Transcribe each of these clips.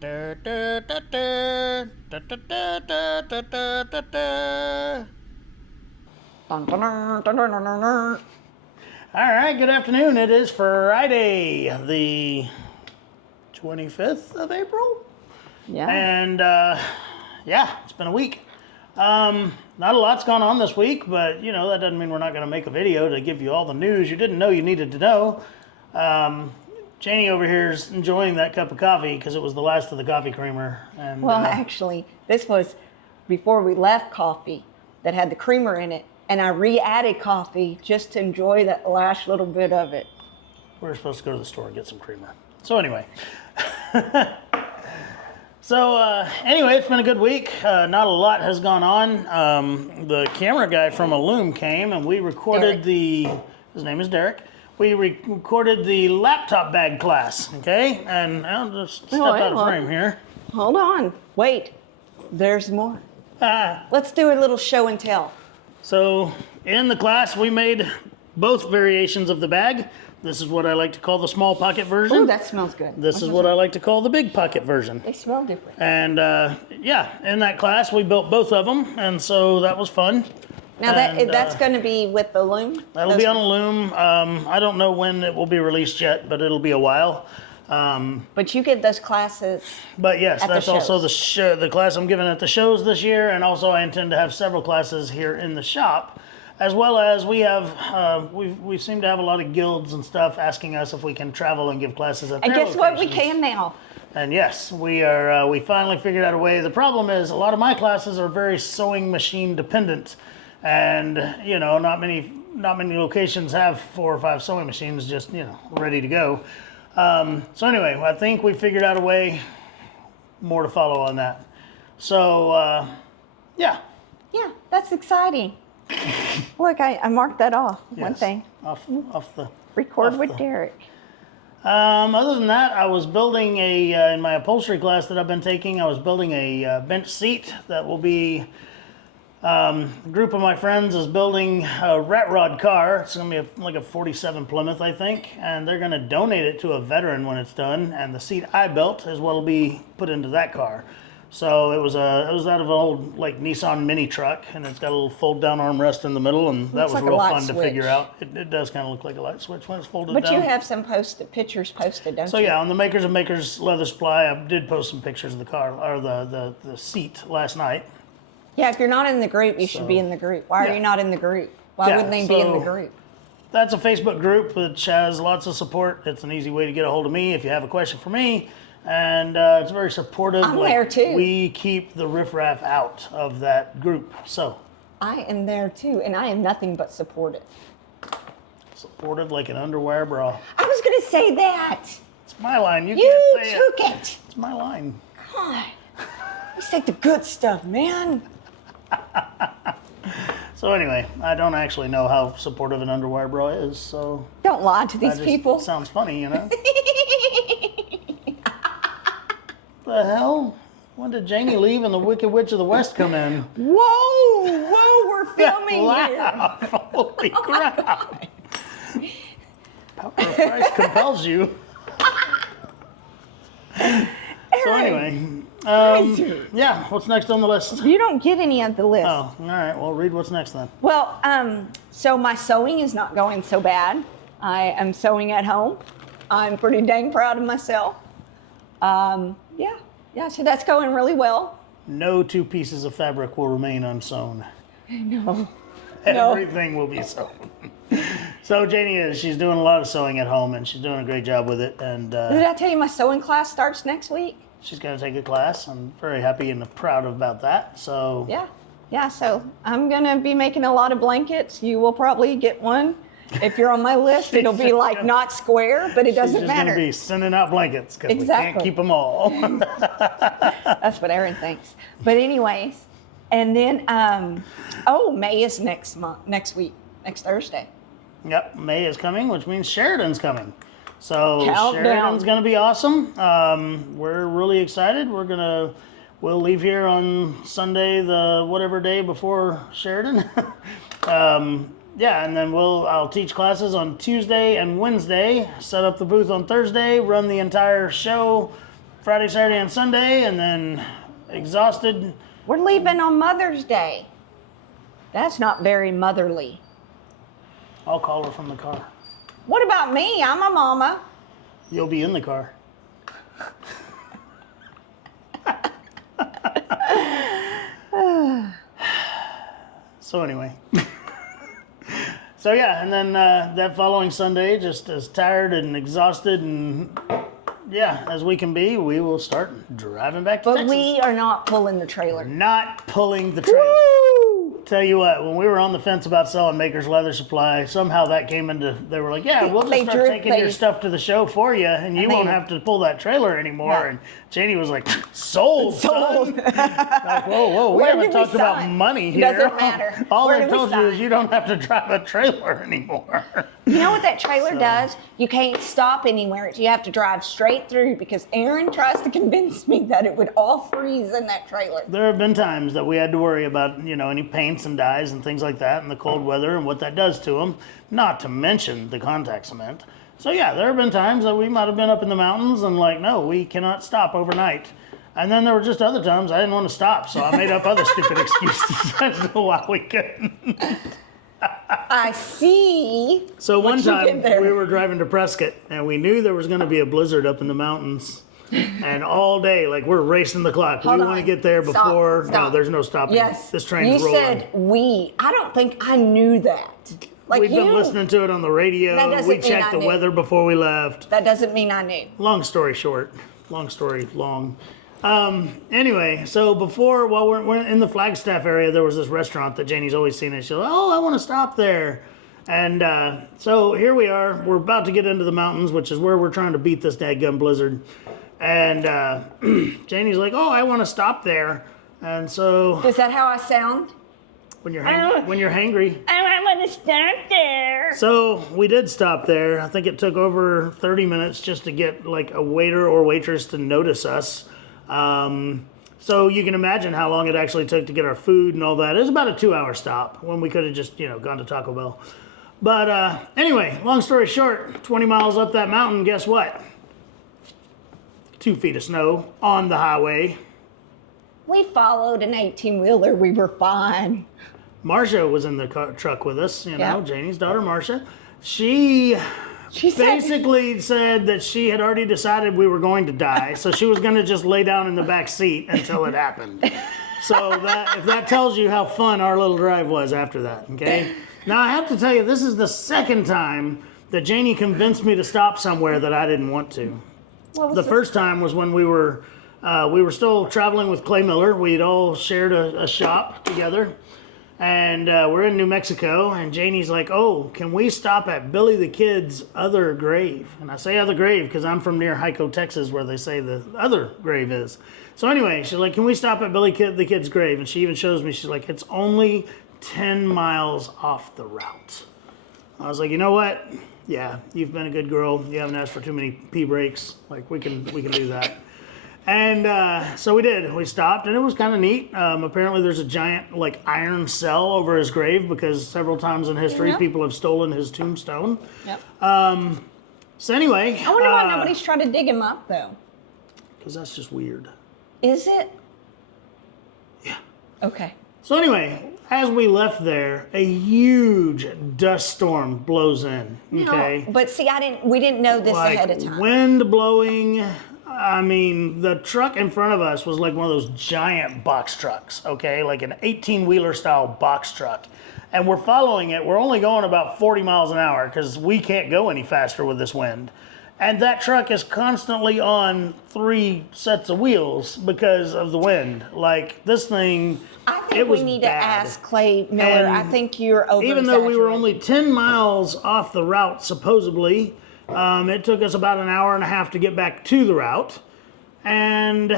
Da, da, da, da, da, da, da, da, da, da, da, da. Dun, dun, dun, dun, dun, dun, dun. All right, good afternoon. It is Friday, the 25th of April. Yeah. And yeah, it's been a week. Not a lot's gone on this week, but you know, that doesn't mean we're not going to make a video to give you all the news you didn't know you needed to know. Janie over here is enjoying that cup of coffee because it was the last of the coffee creamer. And Well, actually, this was before we left coffee that had the creamer in it, and I re-added coffee just to enjoy that last little bit of it. we're supposed to go to the store and get some creamer. So anyway. Anyway, it's been a good week. Not a lot has gone on. The camera guy from Illume came and we recorded his name is Derek. We recorded the laptop bag class, okay? And I'll just step out of frame here. Hold on. Wait. There's more. Ah. Let's do a little show and tell. So in the class, we made both variations of the bag. This is what I like to call the small pocket version. Oh, that smells good. This is what I like to call the big pocket version. They smell different. And yeah, in that class, we built both of them. And so that was fun. Now, that's going to be with the loom? That'll be on a loom. I don't know when it will be released yet, but it'll be a while. But you give those classes. But yes, at that's the also shows. the class I'm giving at the shows this year, and also I intend to have several classes here in the shop, as well as we have we seem to have a lot of guilds and stuff asking us if we can travel and give classes at And their guess what? We locations. can now. And yes, we are. We finally figured out a way. The problem is a lot of my classes are very sewing machine dependent, and you know, not many locations have 4 or 5 sewing machines just ready to go. So anyway, I think we figured out a way. More to follow on that. So yeah. Yeah, that's exciting. Look, I marked that off. One Yes, thing. off the. Record off with the- Derek. Other than that, I was building in my upholstery class that I've been taking, I was building a bench seat that will be, a group of my friends is building a rat rod car. It's going to be like a 47 Plymouth, I think, and they're going to donate it to a veteran when it's done, and the seat I built is what will be put into that car. So it was out of an old like Nissan mini truck, and it's got a little fold down armrest in the middle, and that Looks was like a real light fun to switch. figure out. It does kind of look like a light switch when it's folded But down. you have some pictures posted, don't So you? yeah, on the Makers of Makers Leather Supply, I did post some pictures of the car or the seat last night. Yeah, if you're not in the group, you should be in the group. Why are you not in the group? Why wouldn't they be in the group? That's a Facebook group which has lots of support. It's an easy way to get a hold of me if you have a question for me. And it's very supportive. I'm there too. We keep the riffraff out of that group. So I am there too, and I am nothing but supportive. supportive like an underwire bra. I was going to say that. It's my line. You You can't say took it. it. It's my line. God. Let's take the good stuff, man. So anyway, I don't actually know how supportive an underwire bra is. So Don't lie to these people. It sounds funny, you know. The hell? When did Janie leave and the Wicked Witch of the West come in? Whoa, we're filming here. Holy crap. Power of Christ compels you. So anyway, yeah, what's next on the list? You don't get any of the list. Oh, all right. Well, read what's next then. Well, so my sewing is not going so bad. I am sewing at home. I'm pretty dang proud of myself. Yeah, so that's going really well. No 2 pieces of fabric will remain unsewn. No. Everything will be sewn. So Janie she's doing a lot of sewing at home, and she's doing a great job with it. And Did I tell you my sewing class starts next week? she's going to take a class. I'm very happy and proud about that. So Yeah, so I'm going to be making a lot of blankets. You will probably get one. If you're on my list, it'll be like not square, but it doesn't she's just matter. going to be sending out blankets because we can't Exactly. keep them all. That's what Erin thinks. But anyways, and then, May is next week, next Thursday. Yep, May is coming, which means Sheridan's coming. So Countdown. Sheridan's going to be awesome. We're really excited. We'll leave here on Sunday, the whatever day before Sheridan. Yeah, and then I'll teach classes on Tuesday and Wednesday, set up the booth on Thursday, run the entire show Friday, Saturday, and Sunday, and then exhausted. We're leaving on Mother's Day. That's not very motherly. I'll call her from the car. What about me? I'm a mama. You'll be in the car. So anyway. So yeah, and then that following Sunday, just as tired and exhausted and yeah, as we can be, we will start driving back to But Texas. we are not pulling the trailer. Not pulling the trailer. Woo! Tell you what, when we were on the fence about selling Maker's Leather Supply, somehow that came into, they were like, yeah, we'll just start taking your stuff to the show for you, and you won't have to pull that trailer anymore. Yeah. And Janie was like, sold. Sold. Like, whoa, we Where haven't did we talked about sign? money here. Doesn't matter. All Where I did we told you is sign? you don't have to drive a trailer anymore. You know what that trailer does? You can't stop anywhere. You have to drive straight through because Aaron tries to convince me that it would all freeze in that trailer. There have been times that we had to worry about, any paints and dyes and things like that in the cold weather and what that does to them, not to mention the contact cement. So yeah, there have been times that we might have been up in the mountains and like, no, we cannot stop overnight. And then there were just other times I didn't want to stop, so I made up other stupid excuses as to why we couldn't. I see. So one what you time did there. we were driving to Prescott and we knew there was going to be a blizzard up in the mountains. And all day, like we're racing the clock. Hold we on. want to get there Stop, before. No, stop. there's no stopping. Yes. This train's you rolling. said we. I don't think I knew that. Like We've been listening to it on the That radio. doesn't We mean checked I the knew. weather before we left. That doesn't mean I knew. Long story short. Long story long. Anyway, so while we're in the Flagstaff area, there was this restaurant that Janie's always seen, and she's like, oh, I want to stop there. And so here we are. We're about to get into the mountains, which is where we're trying to beat this dadgum blizzard. And Janie's like, oh, I want to stop there. And so Is that how I sound? when you're hangry. I want to start there. So we did stop there. I think it took over 30 minutes just to get like a waiter or waitress to notice us. So you can imagine how long it actually took to get our food and all that. It was about a 2-hour stop when we could have just, gone to Taco Bell. But anyway, long story short, 20 miles up that mountain, guess what? 2 feet of snow on the highway. We followed an 18-wheeler. We were fine. Marcia was in the truck with us, Yeah. Janie's daughter, Marcia. She basically said that she had already decided we were going to die, so she was going to just lay down in the back seat until it happened. So if that tells you how fun our little drive was after that, okay? Now I have to tell you, this is the second time that Janie convinced me to stop somewhere that I didn't want to. The first time was when we were still traveling with Clay Miller. We'd all shared a shop together. And we're in New Mexico, and Janie's like, oh, can we stop at Billy the Kid's other grave? And I say other grave because I'm from near Hyco, Texas, where they say the other grave is. So anyway, she's like, can we stop at Billy the Kid's grave? And she even shows me, she's like, it's only 10 miles off the route. I was like, you know what? Yeah, you've been a good girl. You haven't asked for too many pee breaks. Like, we can do that. And so we did. We stopped, and it was kind of neat. Apparently, there's a giant, iron cell over his grave because several times in history, Yep. people have stolen his tombstone. Yep. So anyway, I wonder why nobody's tried to dig him up, though. because that's just weird. Is it? Yeah. Okay. So anyway, as we left there, a huge dust storm blows in. Okay. No, but see, we didn't know this ahead of time. Wind blowing. I mean, the truck in front of us was like one of those giant box trucks, okay? Like an 18-wheeler style box truck. And we're following it. We're only going about 40 miles an hour because we can't go any faster with this wind. And that truck is constantly on 3 sets of wheels because of the wind. Like, this thing, I it think was we need bad. to ask Clay Miller. And I think you're over. Even though we were only 10 miles off the route, supposedly, it took us about an hour and a half to get back to the route. And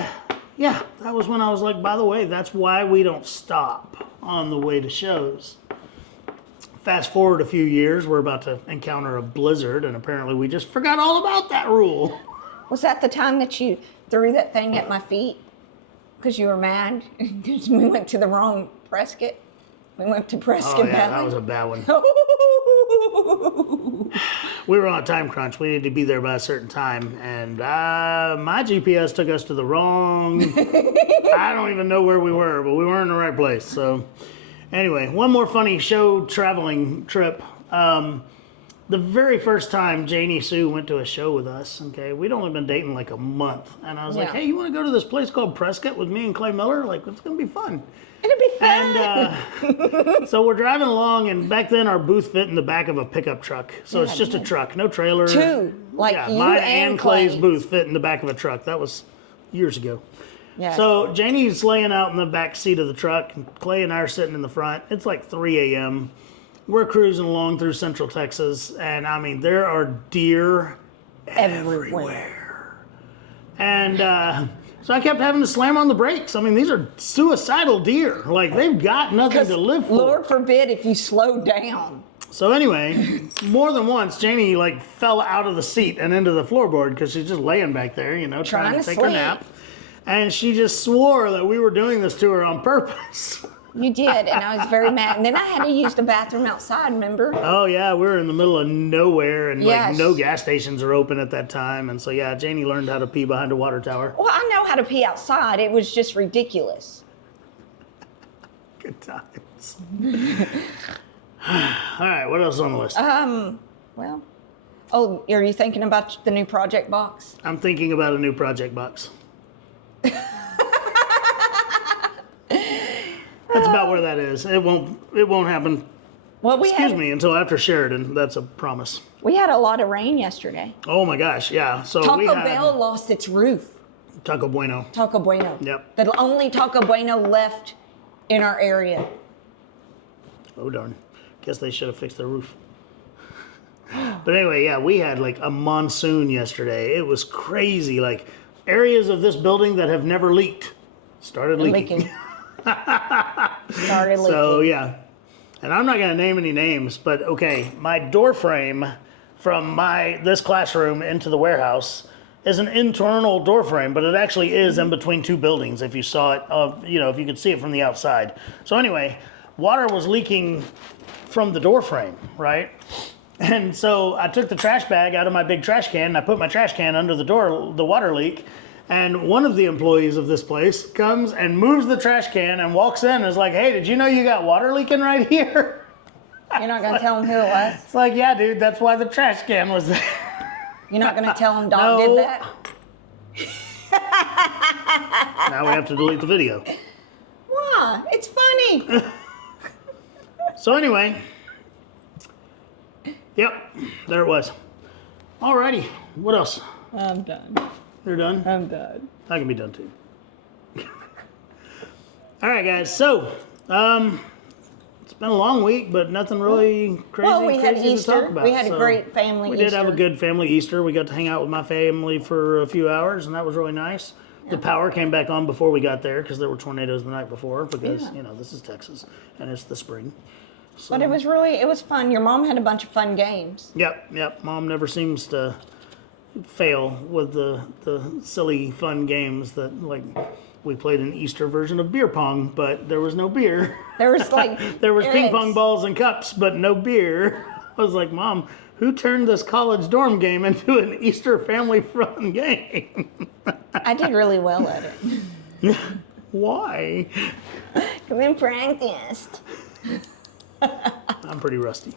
yeah, that was when I was like, by the way, that's why we don't stop on the way to shows. Fast forward a few years, we're about to encounter a blizzard, and apparently we just forgot all about that rule. Was that the time that you threw that thing at my feet? Because you were mad? Because we went to the wrong Prescott? We went to Prescott Oh yeah, Valley? that was a bad one. We were on a time crunch. We needed to be there by a certain time, and my GPS took us to the wrong. I don't even know where we were, but we were in the right place. So, anyway, one more funny show traveling trip. The very first time Janie Sue went to a show with us, okay, we'd only been dating like a month, and I was like, "Hey, you want to go to this place called Prescott with me and Clay Miller? Like, it's gonna be fun." It'll be fun. And so we're driving along, and back then our booth fit in the back of a pickup truck. So it's just a truck, no trailer. Two, like yeah, you mine and Clay's Clay. booth fit in the back of a truck. That was years ago. Yeah. So Janie's laying out in the back seat of the truck, and Clay and I are sitting in the front. It's like 3 a.m. We're cruising along through Central Texas, and I mean, there are deer everywhere. And so I kept having to slam on the brakes. I mean, these are suicidal deer. Like, they've got nothing to live for. Lord forbid if you slow down. So anyway, more than once, Janie like fell out of the seat and into the floorboard because she's just laying back there, you know, trying to take her nap. And she just swore that we were doing this to her on purpose. You did, and I was very mad. And then I had to use the bathroom outside, remember? Oh yeah, we were in the middle of nowhere, and Yes. like no gas stations are open at that time. And so yeah, Janie learned how to pee behind a water tower. Well, I know how to pee outside. It was just ridiculous. Good times. All right, what else is on the list? Well, oh, are you thinking about the new project box? I'm thinking about a new project box. That's about where that is. It won't happen. Well, Excuse me, until after Sheridan. That's a promise. We had a lot of rain yesterday. Oh my gosh, yeah. So we Taco had Bell lost its roof. Taco Bueno. Taco Bueno. Yep. The only Taco Bueno left in our area. Oh darn. Guess they should have fixed their roof. But anyway, yeah, we had like a monsoon yesterday. It was crazy. Like areas of this building that have never leaked started leaking. Started leaking. So yeah. And I'm not going to name any names, but okay, my door frame from this classroom into the warehouse is an internal door frame, but it actually is in between two buildings. If you saw it, if you could see it from the outside. So anyway, water was leaking from the door frame, right? And so I took the trash bag out of my big trash can and I put my trash can under the door, the water leak. And one of the employees of this place comes and moves the trash can and walks in and is like, "Hey, did you know you got water leaking right here?" You're not going to tell them who it was? It's like, "Yeah, dude, that's why the trash can was there." You're not going to tell them Doc No. did that? Now we have to delete the video. Why? It's funny. So anyway, yep, there it was. Alrighty, what else? I'm done. You're done? I'm done. I can be done too. All right, guys. So, it's been a long week, but nothing really crazy, Well, we had crazy to talk Easter. about. We had a So great family We Easter. did have a good family Easter. We got to hang out with my family for a few hours, and that was really nice. The power came back on before we got there because there were tornadoes the night before because, this is Texas, and it's the spring. So, But it was fun. Your mom had a bunch of fun games. Yep. Mom never seems to fail with the silly fun games that, like, we played an Easter version of beer pong, but there was no beer. There was like There was ping pong eggs. balls and cups, but no beer. I was like, "Mom, who turned this college dorm game into an Easter family fun game?" I did really well at it. Why? Come in practiced. I'm pretty rusty.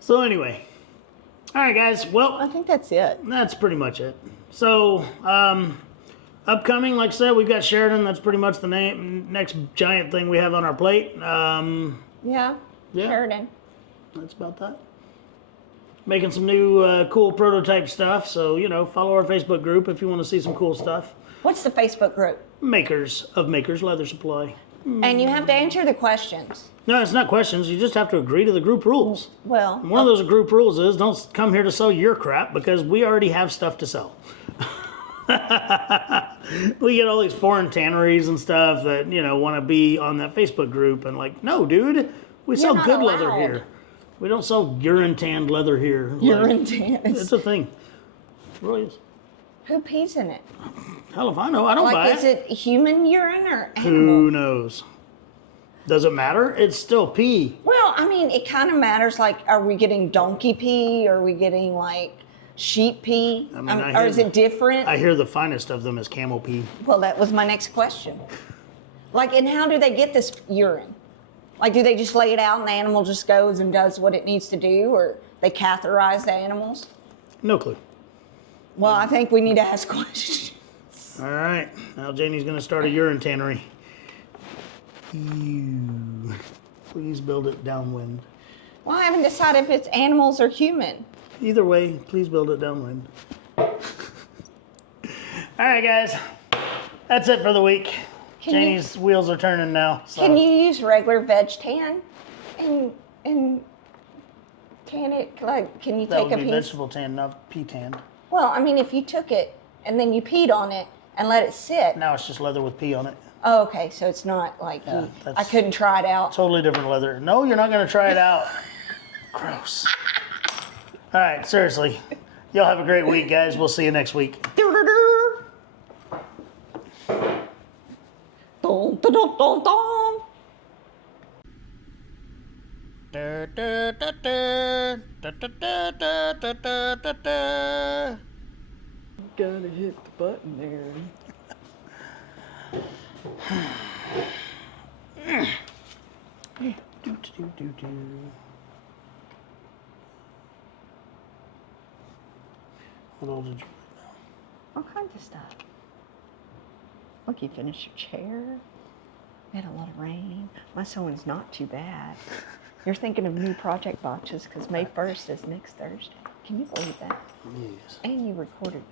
So anyway, all right, guys. Well, I think that's it. that's pretty much it. So, upcoming, like I said, we've got Sheridan. That's pretty much the next giant thing we have on our plate. Yeah. Sheridan. That's about that. Making some new cool prototype stuff. So, follow our Facebook group if you want to see some cool stuff. What's the Facebook group? Makers Leather Supply. And you have to answer the questions. No, it's not questions. You just have to agree to the group rules. Well, One of those group rules is don't come here to sell your crap because we already have stuff to sell. We get all these foreign tanneries and stuff that, want to be on that Facebook group. And like, no, dude, we sell not good leather allowed. here. We don't sell urine tanned leather here. urine Like, dance. it's a thing. It really is. Who pees in it? Hell if I know. I don't buy Like, is it human urine or animal? Who knows? Does it matter? It's still pee. Well, I mean, it kind of matters. Like, are we getting donkey pee? Are we getting like sheep pee? I mean, or is it different? I hear the finest of them is camel pee. Well, that was my next question. Like, and how do they get this urine? Like, do they just lay it out and the animal just goes and does what it needs to do, or they catheterize the animals? No clue. Well, I think we need to ask questions. All right, now Janie's gonna start a urine tannery. Ew. Please build it downwind. Well, I haven't decided if it's animals or human. Either way, please build it downwind. All right, guys, that's it for the week. Janie's wheels are turning now. So. Can you use regular veg tan and tan it? Like, can you That take would a be piece? vegetable tan, not pea tan. Well, I mean, if you took it and then you peed on it and let it sit. Now it's just leather with pea on it. Oh, okay, so it's not like Yeah, I couldn't try it out. Totally different leather. No, you're not gonna try it out. Gross. All right, seriously. Y'all have a great week, guys. We'll see you next week. Dun, dun, dun, dun, dun. Gotta hit the button there. What all did you? All kinds of stuff. Look, you finished your chair. We had a lot of rain. My sewing's not too bad. You're thinking of new project boxes because May 1st is next Thursday. Can you believe that? Yes. And you recorded